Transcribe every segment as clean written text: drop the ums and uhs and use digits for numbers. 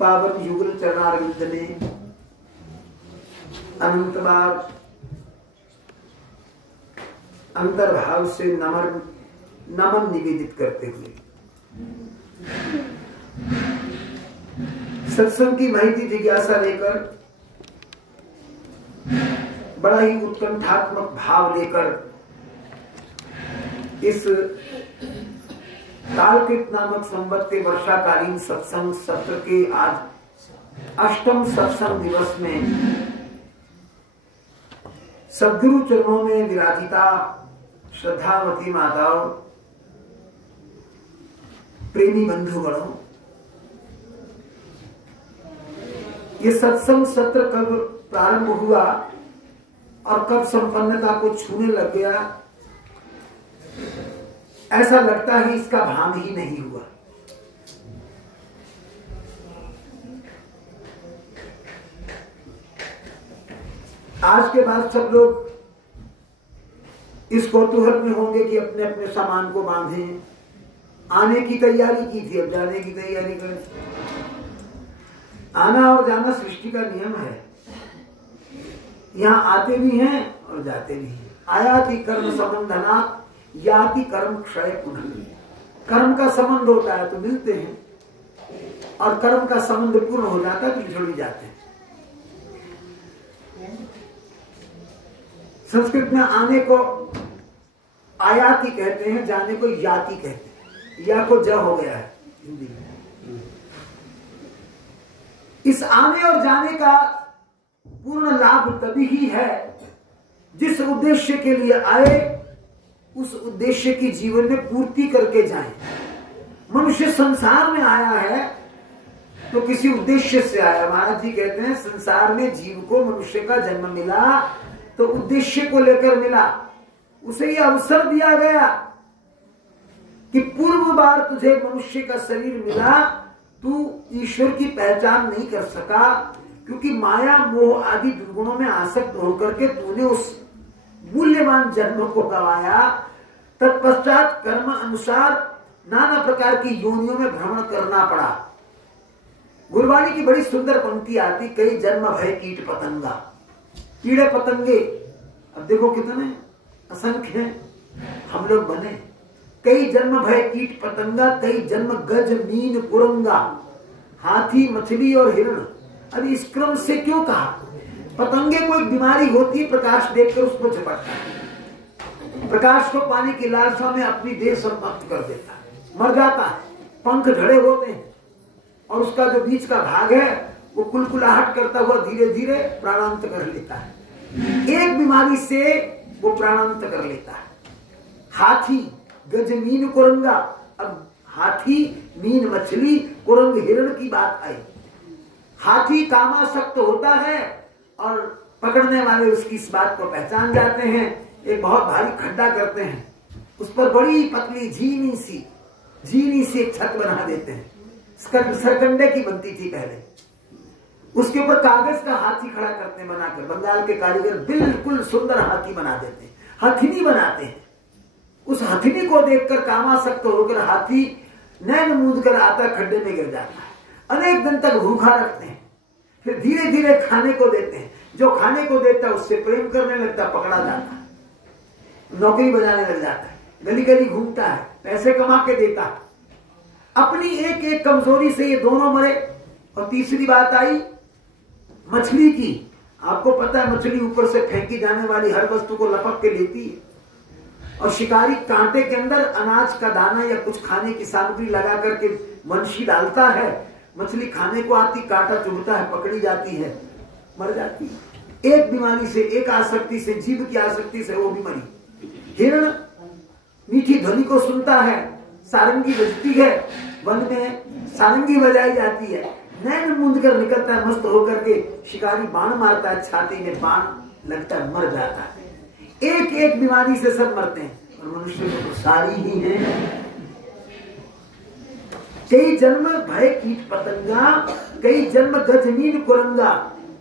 पावन युगल चरणारविंद ने अनंत बार अंतर्भाव से नमन निवेदित करते हुए सत्संग की महती जिज्ञासा लेकर, बड़ा ही उत्कंठात्मक भाव लेकर इस कालकृत नामक संवत के वर्षाकालीन सत्संग सत्र के आज 8वें सत्संग दिवस में सद्गुरु चरणों में विराजिता श्रद्धावती माताओं, प्रेमी बंधुगणों, ये सत्संग सत्र कब प्रारंभ हुआ और कब संपन्नता को छूने लग गया, ऐसा लगता है इसका भान ही नहीं हुआ। आज के बाद सब लोग इस कौतूहल में होंगे कि अपने अपने सामान को बांधें। आने की तैयारी की थी, अब जाने की तैयारी करें। आना और जाना सृष्टि का नियम है। यहाँ आते भी हैं और जाते भी हैं। आयाति कर्म संबंधनात् याति कर्म क्षय पुनः। कर्म का संबंध होता है तो मिलते हैं, और कर्म का संबंध पूर्ण हो जाता है तो छोड़ जाते हैं। संस्कृत में आने को आयाति कहते हैं, जाने को याति कहते हैं। या को ज हो गया है हिंदी में। इस आने और जाने का पूर्ण लाभ तभी ही है जिस उद्देश्य के लिए आए उस उद्देश्य की जीवन में पूर्ति करके जाए। मनुष्य संसार में आया है तो किसी उद्देश्य से आया। महाराज जी कहते हैं संसार में जीव को मनुष्य का जन्म मिला तो उद्देश्य को लेकर मिला। उसे यह अवसर दिया गया कि पूर्व बार तुझे मनुष्य का शरीर मिला, तू ईश्वर की पहचान नहीं कर सका क्योंकि माया मोह आदि दुर्गुणों में आसक्त होकर के तूने उस मूल्यवान जन्म को गवाया। तत्पश्चात कर्म अनुसार नाना प्रकार की योनियों में भ्रमण करना पड़ा। गुरबाणी की बड़ी सुंदर पंक्ति आती, कई जन्म भय कीट पतंगा। कीड़े पतंगे अब देखो कितने असंख्य हैं हम लोग बने। कई जन्म भय कीट पतंगा, कई जन्म गज मीन कुरंगा, हाथी मछली और हिरण। अब इस क्रम से क्यों कहा? पतंगे को एक बीमारी होती है, प्रकाश देखकर उसको झपटता है। प्रकाश को पाने की लालसा में अपनी देह समाप्त कर देता है, मर जाता है। पंख झड़े होते हैं और उसका जो बीच का भाग है वो कुलकुलाहट करता हुआ धीरे धीरे प्राणांत कर लेता है। एक बीमारी से वो प्राणांत कर लेता है। हाथी गज मीन कुरंगा। अब हाथी मीन मछली कुरंग हिरण की बात आई। हाथी कामासक्त होता है और पकड़ने वाले उसकी इस बात को पहचान जाते हैं। एक बहुत भारी खड्डा करते हैं, उस पर बड़ी पतली झीनी सी एक छत बना देते हैं। सरकंडे की बनती थी पहले। उसके ऊपर कागज का हाथी खड़ा करते हैं बनाकर। बंगाल के कारीगर बिल्कुल सुंदर हाथी बना देते हैं, हथिनी बनाते हैं। उस हथिनी को देखकर कामासक्त होकर हाथी नैन मूंद कर आता, खड्डे में गिर जाता है। अनेक दिन तक भूखा रखते हैं, फिर धीरे धीरे खाने को देते हैं। जो खाने को देता है उससे प्रेम करने लगता, पकड़ा जाता है, नौकरी बजाने लग जाता है, गली गली घूमता है, पैसे कमा के देता है। अपनी एक एक कमजोरी से ये दोनों मरे। और तीसरी बात आई मछली की। आपको पता है मछली ऊपर से फेंकी जाने वाली हर वस्तु को लपक के लेती है, और शिकारी कांटे के अंदर अनाज का दाना या कुछ खाने की सामग्री लगा करके वंशी डालता है। मछली खाने को आती, कांटा चुभता है, पकड़ी जाती है, मर जाती है। एक बीमारी से, एक आसक्ति से, जीव की आसक्ति से वो भी मरी। हिरण मीठी ध्वनि को सुनता है, सारंगी बजती है, वन में सारंगी बजाई जाती है, नैन मूंद कर निकलता है मस्त होकर के। शिकारी बाण मारता है, छाती में बाण लगता है, मर जाता है। एक एक बीमारी से सब मरते हैं, और मनुष्य तो सारी ही है। कई जन्म भय कीट पतंगा, कई जन्म गजमीन कुरंगा,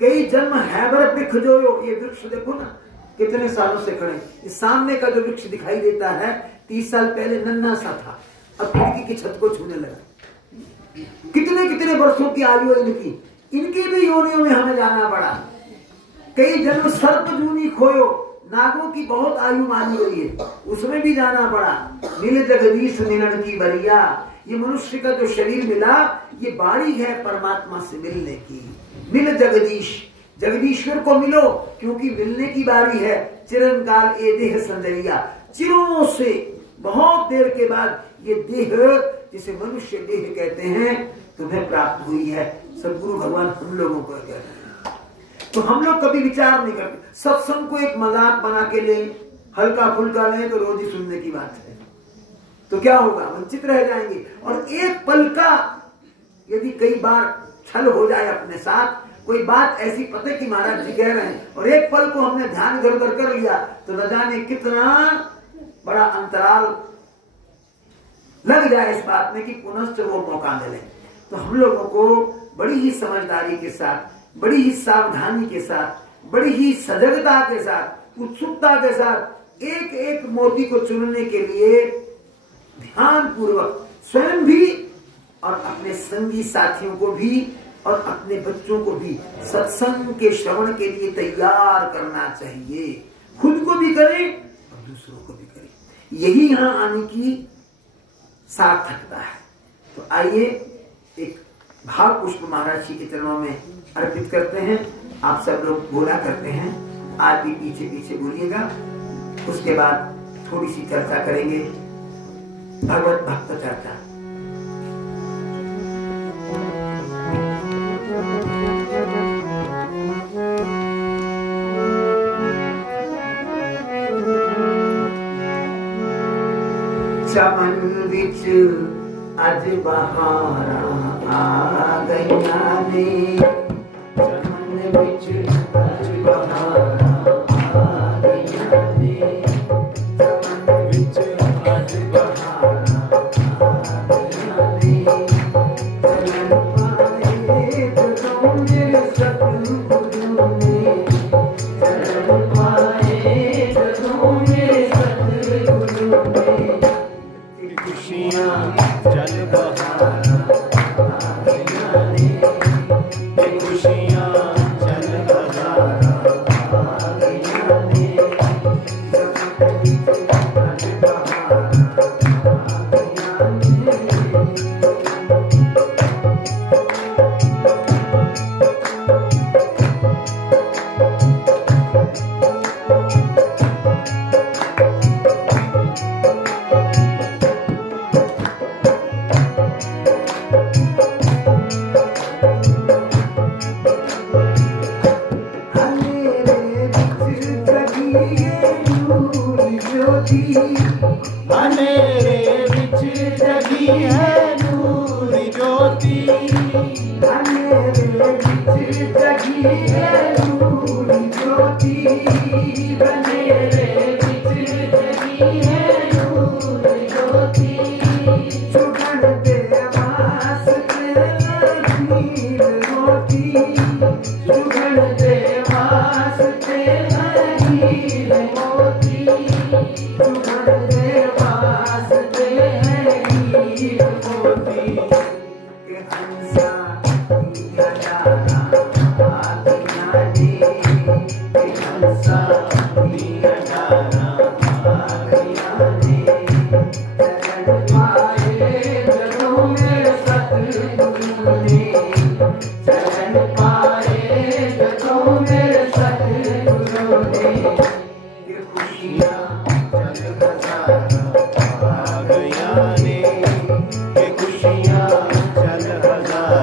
कई जन्म हैबर वृक्ष जोयो। ये वृक्ष देखो ना कितने सालों से खड़े। इस सामने का जो वृक्ष दिखाई देता है 30 साल पहले नन्हा सा था, अब खिड़की की छत को छूने लगा। कितने कितने वर्षों की आयु है इनकी भी योनियों में हमें जाना पड़ा। कई जन्म सर्प जूनी खोयो, नागों की बहुत आयु मानी हुई है, उसमें भी जाना पड़ा। मिल जगदीश मिलन की बरिया, ये मनुष्य का जो शरीर मिला ये बारी है परमात्मा से मिलने की। मिल जगदीश, जगदीश्वर को मिलो क्योंकि मिलने की बारी है। चिरंकाल ए देह संदरिया, चिरों से बहुत देर के बाद ये देह, जिसे मनुष्य देह कहते हैं, तुम्हें प्राप्त हुई है। सदगुरु भगवान हम लोगों को कहते हैं। तो हम लोग कभी विचार नहीं करते, सत्संग को एक मजाक बना के ले, हल्का फुल्का ले तो रोज ही सुनने की बात है, तो क्या होगा, वंचित रह जाएंगे। और एक पल का यदि कई बार छल हो जाए अपने साथ, कोई बात ऐसी पता कि महाराज जी कह रहे हैं और एक पल को हमने ध्यान इधर उधर कर लिया, तो न जाने कितना बड़ा अंतराल लग जाए इस बात में कि पुनश्च वो मौका मिले। तो हम लोगों को बड़ी ही समझदारी के साथ, बड़ी ही सावधानी के साथ, बड़ी ही सजगता के साथ, उत्सुकता के साथ एक एक मोती को चुनने के लिए ध्यान पूर्वक स्वयं भी और अपने संगी साथियों को भी और अपने बच्चों को भी सत्संग के श्रवण के लिए तैयार करना चाहिए। खुद को भी करें और दूसरों को भी करें, यही यहां आने की सार्थकता है। तो आइए एक भाव पुष्प महाराज जी के चरणों में अर्पित करते हैं। आप सब लोग बोला करते हैं, आप भी पीछे पीछे बोलिएगा। उसके बाद थोड़ी सी चर्चा करेंगे, भगवत भक्त चर्चा। चमन विच अज बहारा आ गईया ने, चमन विच अज बहारा आ गईया ने, चमन विच अज बहारा आ गईया ने, चलन पाए जदों मेरे सतगुरु ने, चलन पाए जदों मेरे सतगुरु ने, खुशियां जल बहारा आ गईया ने, खुशियां जल बहारा आ गईया ने, जगत विच अज बहारा आ गईया ने। खुशियां चल हजारा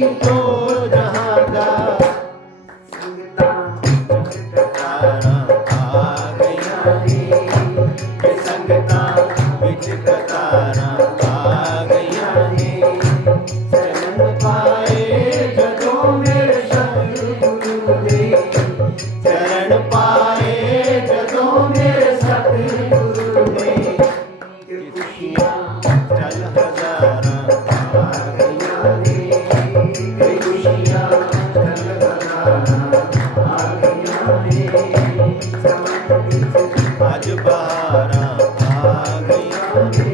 तो जहाँ का संगता कतारा आ गया रे, के संगता विच कतारा आ गया रे। चरण पाए जदों मेरे सतगुरु ने, चरण पाए जदों मेरे सतगुरु ने, कि खुशियाँ चल हजारा आ गया रे, कि खुशियाँ चल हजारा आ गया रे। आज बहारा आ गया रे।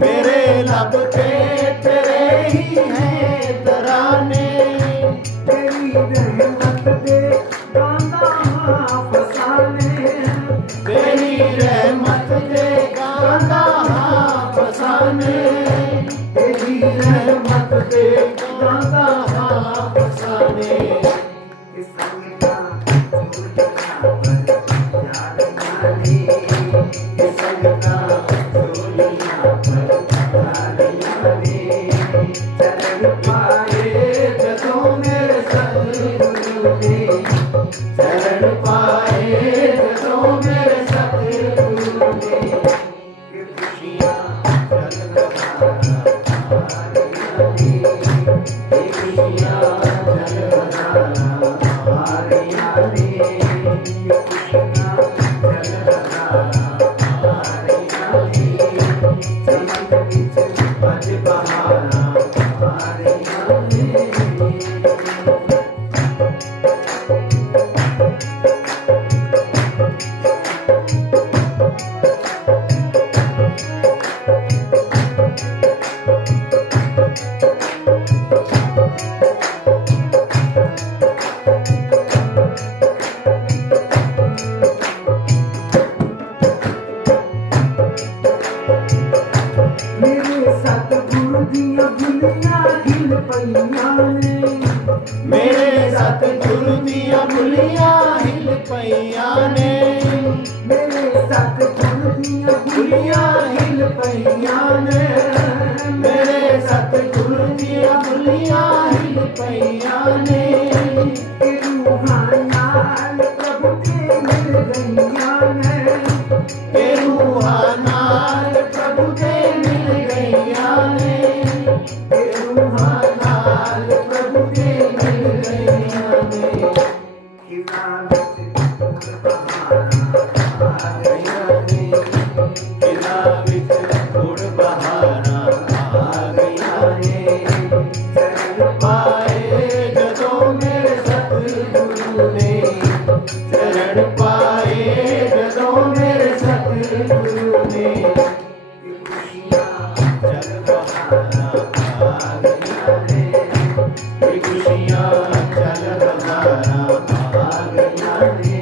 मेरे लब पे तेरे ही हैं तराने, तेरी रहमत दे गाना फसाने, तेरी रहमत दे गाना फसाने, तेरी रहमत दे गाना फसाने। इस संगता चोलियां पर याद जाने, इस संगता चोलियां पर याद जाने। चरण पाए जदों मेरे सतगुरु ने, चरण पाए जदों मेरे सतगुरु ने, कि खुशियाँ चल हजारा आ गया रे, कि खुशियाँ चल हजारा आ गया रे, कि खुशियाँ चल हजारा आ गया रे। चमन बिच अज बहारा आ गया रे। मेरे सतगुरु दियां भुलियां हिल पईयां ने, मेरे सतगुरु दियां भुलियां हिल पईयां ने, मेरे सतगुरु दियां भुलियां हिल पईयां ने, मेरे सतगुरु दियां भुलियां हिल पईयां ने। कि रूहां नाल प्रभु दे मिल गईयां ने, के रूहां नाल प्रभु दे मिल गईयां ने, कि रूहां नाल प्रभु दे मिल गईयां ने। खिज़ां विच बहारा आ गया रे, खिज़ा विच गुड़ बहारा आ गया रे। चरण पाए जदों मेरे सतगुरु ने, चरण पाए जदों मेरे सतगुरु ने, कि खुशियाँ चल बहारा आ गया रे, कि खुशियाँ चल बहारा आ गया रे।